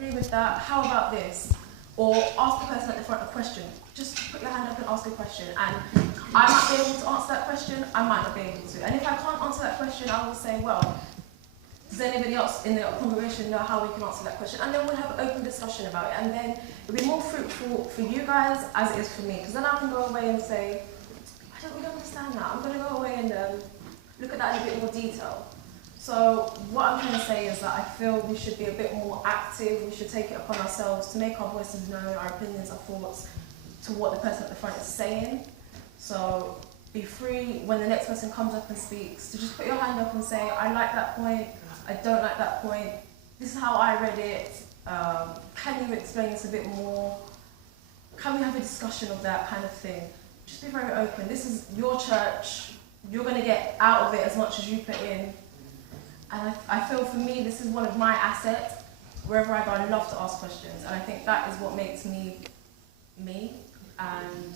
agree with that. How about this? Or ask the person at the front a question. Just put your hand up and ask a question. And I might be able to answer that question, I might not be able to. And if I can't answer that question, I will say, well, does anybody else in the congregation know how we can answer that question? And then we'll have an open discussion about it. And then it'll be more fruitful for you guys as it is for me. Because then I can go away and say, I don't really understand that. I'm going to go away and look at that in a bit more detail. So what I'm trying to say is that I feel we should be a bit more active. We should take it upon ourselves to make our voices known, our opinions, our thoughts, to what the person at the front is saying. So be free when the next person comes up and speaks to just put your hand up and say, I like that point, I don't like that point, this is how I read it, can you explain this a bit more, can we have a discussion of that kind of thing. Just be very open. This is your church, you're going to get out of it as much as you put in. And I feel for me, this is one of my assets. Wherever I go, I love to ask questions. And I think that is what makes me, me. And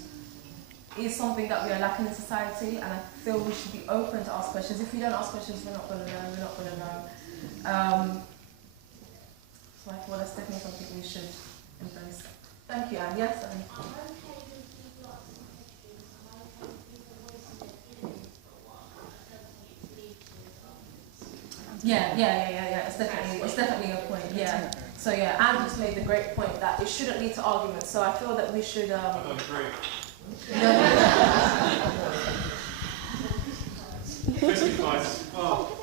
it's something that we are lacking in society. And I feel we should be open to ask questions. If we don't ask questions, we're not going to learn. We're not going to know. So I feel that's definitely something we should embrace. Thank you, Anne. Yes, Anne? Yeah. It's definitely a point. Yeah. So yeah, Anne just made the great point that it shouldn't lead to arguments. So I feel that we should. I don't agree. Basically, guys, well,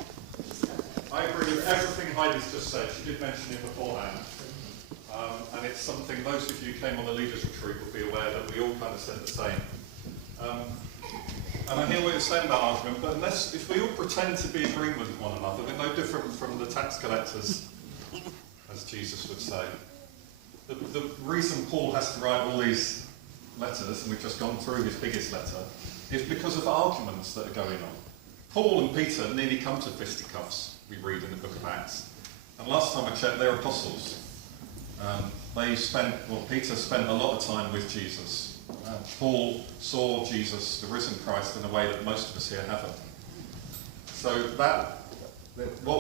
I agree with everything Heidi's just said. She did mention it beforehand, and it's something most of you who came on the leaders retreat will be aware that we all kind of said the same. And I hear what you're saying about argument, but if we all pretend to be agreeing with one another, we're no different from the tax collectors, as Jesus would say. The reason Paul has to write all these letters, and we've just gone through his biggest letter, is because of arguments that are going on. Paul and Peter nearly come to fisticuffs, we read in the book of Acts. And last time I checked, they're apostles. Peter spent a lot of time with Jesus. Paul saw Jesus, the risen Christ, in a way that most of us here haven't. So what